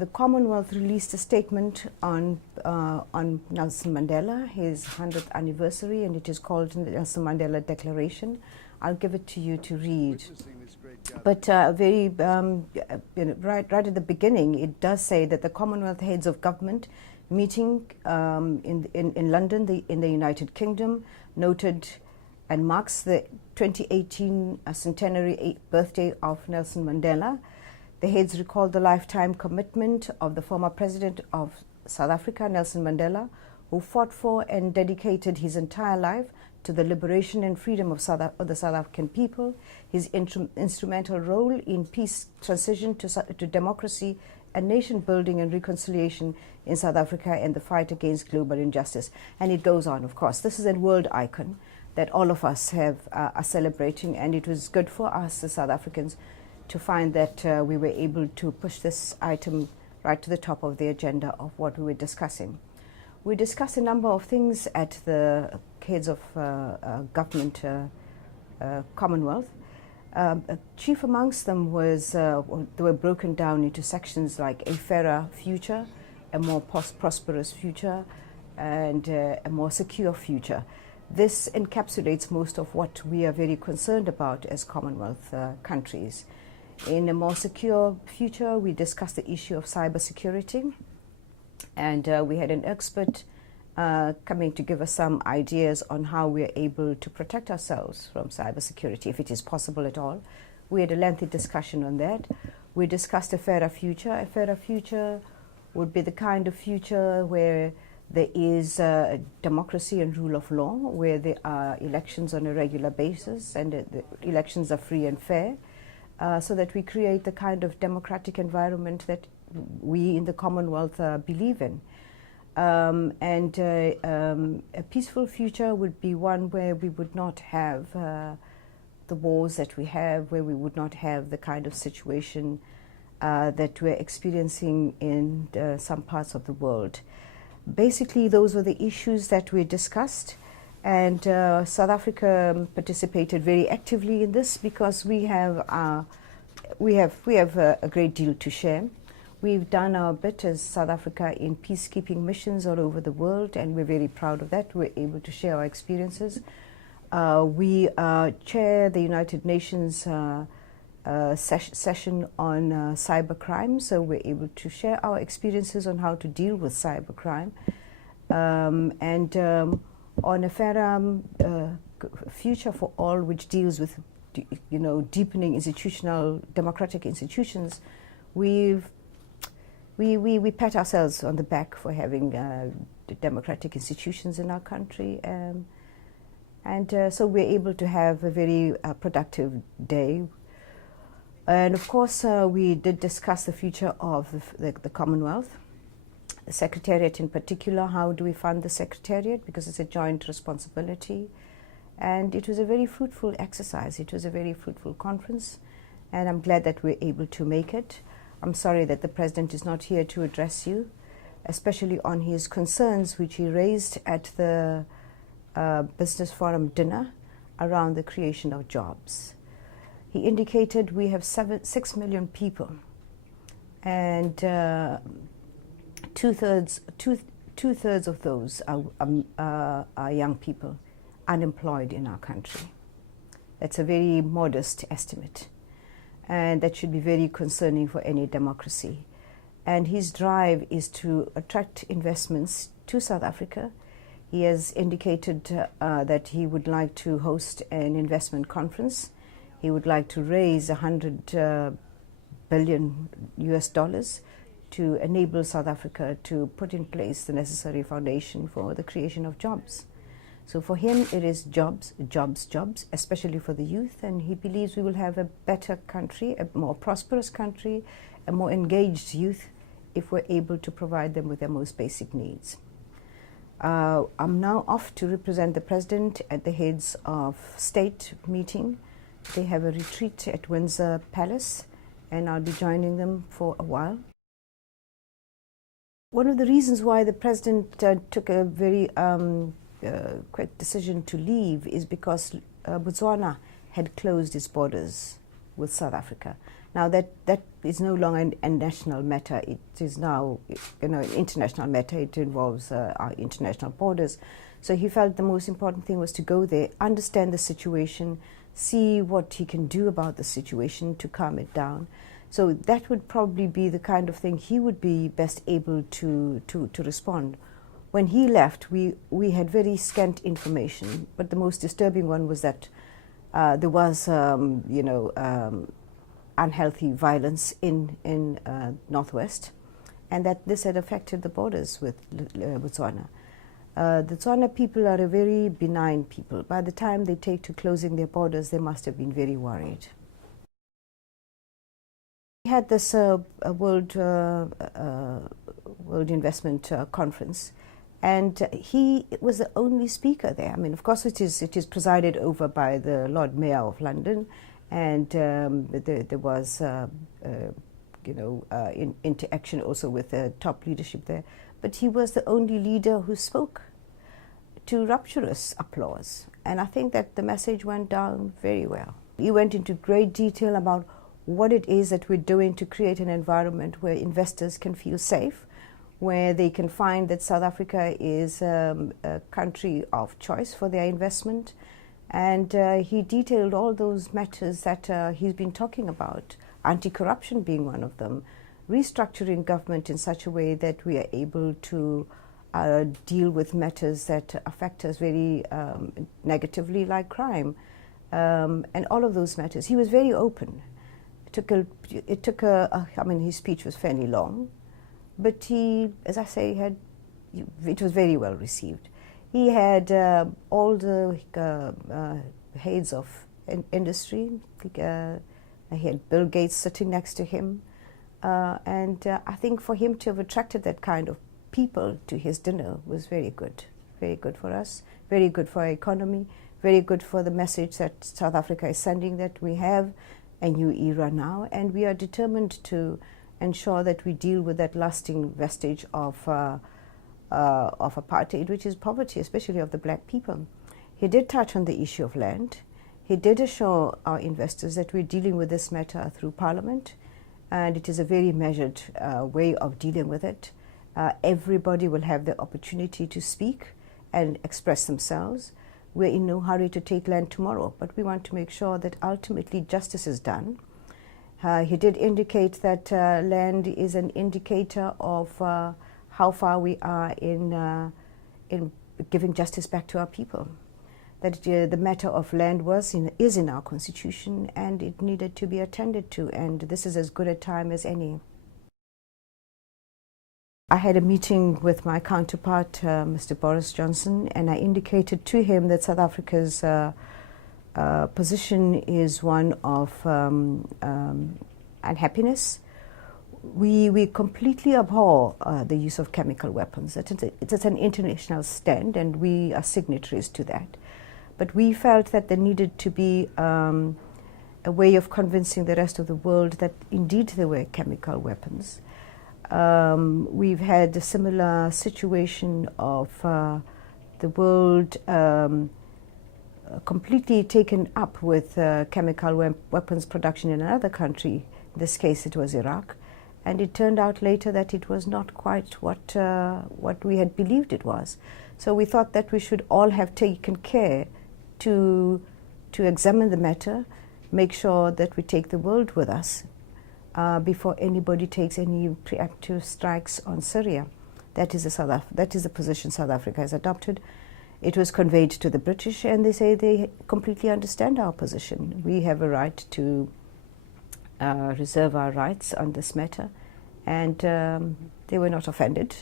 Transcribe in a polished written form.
The Commonwealth released a statement on Nelson Mandela, his 100th anniversary, and it is called the Nelson Mandela Declaration. I'll give it to you to read. But right at the beginning, it does say that the Commonwealth heads of government meeting in London, in the United Kingdom, noted and marks the 2018 centenary birthday of Nelson Mandela. The heads recalled the lifetime commitment of the former president of South Africa, Nelson Mandela, who fought for and dedicated his entire life to the liberation and freedom of the South African people, his instrumental role in peace transition to democracy and nation building and reconciliation in South Africa, and the fight against global injustice. And it goes on, of course. This is a world icon that all of us are celebrating, and it was good for us, the South Africans, to find that we were able to push this item right to the top of the agenda of what we were discussing. We discussed a number of things at the heads of government Commonwealth. Chief amongst them was, they were broken down into sections like a fairer future, a more prosperous future, and a more secure future. This encapsulates most of what we are very concerned about as Commonwealth countries. In a more secure future, we discussed the issue of cybersecurity, and we had an expert coming to give us some ideas on how we are able to protect ourselves from cybersecurity, if it is possible at all. We had a lengthy discussion on that. We discussed a fairer future. A fairer future would be the kind of future where there is democracy and rule of law, where there are elections on a regular basis, and the elections are free and fair. So that we create the kind of democratic environment that we in the Commonwealth believe in. A peaceful future would be one where we would not have the wars that we have, where we would not have the kind of situation that we're experiencing in some parts of the world. Basically, those were the issues that we discussed. And South Africa participated very actively in this because we have a great deal to share. We've done our bit as South Africa in peacekeeping missions all over the world, and we're very proud of that. We're able to share our experiences. We chair the United Nations session on cybercrime, so we're able to share our experiences on how to deal with cybercrime. On a fairer future for all, which deals with, deepening democratic institutions, we pat ourselves on the back for having democratic institutions in our country, so we're able to have a very productive day. And of course, we did discuss the future of the Commonwealth. The Secretariat in particular, how do we fund the Secretariat, because it's a joint responsibility. And it was a very fruitful exercise. It was a very fruitful conference, and I'm glad that we're able to make it. I'm sorry that the President is not here to address you, especially on his concerns which he raised at the Business Forum dinner around the creation of jobs. He indicated we have 6 million people, and two-thirds of those are young people unemployed in our country. That's a very modest estimate, and that should be very concerning for any democracy. And his drive is to attract investments to South Africa. He has indicated that he would like to host an investment conference. He would like to raise $100 billion to enable South Africa to put in place the necessary foundation for the creation of jobs. So for him, it is jobs, jobs, jobs, especially for the youth, and he believes we will have a better country, a more prosperous country, a more engaged youth if we're able to provide them with their most basic needs. I'm now off to represent the President at the Heads of State meeting. They have a retreat at Windsor Palace, and I'll be joining them for a while. One of the reasons why the President took a very quick decision to leave is because Botswana had closed its borders with South Africa, Now that is no longer a national matter. It is now, an international matter. It involves our international borders. So he felt the most important thing was to go there, understand the situation, see what he can do about the situation to calm it down. So that would probably be the kind of thing he would be best able to respond. When he left, we had very scant information, but the most disturbing one was that there was, unhealthy violence in Northwest, and that this had affected the borders with Botswana. The Tswana people are a very benign people. By the time they take to closing their borders, they must have been very worried. We had this World Investment Conference, and he was the only speaker there. I mean, of course, it is presided over by the Lord Mayor of London, and there was interaction also with the top leadership there. But he was the only leader who spoke to rapturous applause, and I think that the message went down very well. He went into great detail about what it is that we're doing to create an environment where investors can feel safe, where they can find that South Africa is a country of choice for their investment. And he detailed all those matters that he's been talking about, anti-corruption being one of them, restructuring government in such a way that we are able to deal with matters that affect us very negatively, like crime, and all of those matters. He was very open. I mean, his speech was fairly long, but he, as I say, it was very well received. He had all the heads of industry. He had Bill Gates sitting next to him. And I think for him to have attracted that kind of people to his dinner was very good for us, very good for our economy, very good for the message that South Africa is sending, that we have a new era now, and we are determined to ensure that we deal with that lasting vestige of apartheid, which is poverty, especially of the black people. He did touch on the issue of land. He did assure our investors that we're dealing with this matter through Parliament, and it is a very measured way of dealing with it. Everybody will have the opportunity to speak and express themselves. We're in no hurry to take land tomorrow, but we want to make sure that ultimately justice is done. He did indicate that land is an indicator of how far we are in giving justice back to our people. That the matter of land is in our constitution, and it needed to be attended to, and this is as good a time as any. I had a meeting with my counterpart, Mr. Boris Johnson, and I indicated to him that South Africa's position is one of unhappiness. We completely abhor the use of chemical weapons. It's an international stand, and we are signatories to that. But we felt that there needed to be a way of convincing the rest of the world that indeed there were chemical weapons. We've had a similar situation of the world completely taken up with chemical weapons production in another country. In this case, it was Iraq. And it turned out later that it was not quite what we had believed it was. So we thought that we should all have taken care to examine the matter, make sure that we take the world with us before anybody takes any preemptive strikes on Syria. That is the position South Africa has adopted. It was conveyed to the British, and they say they completely understand our position. We have a right to reserve our rights on this matter, and they were not offended.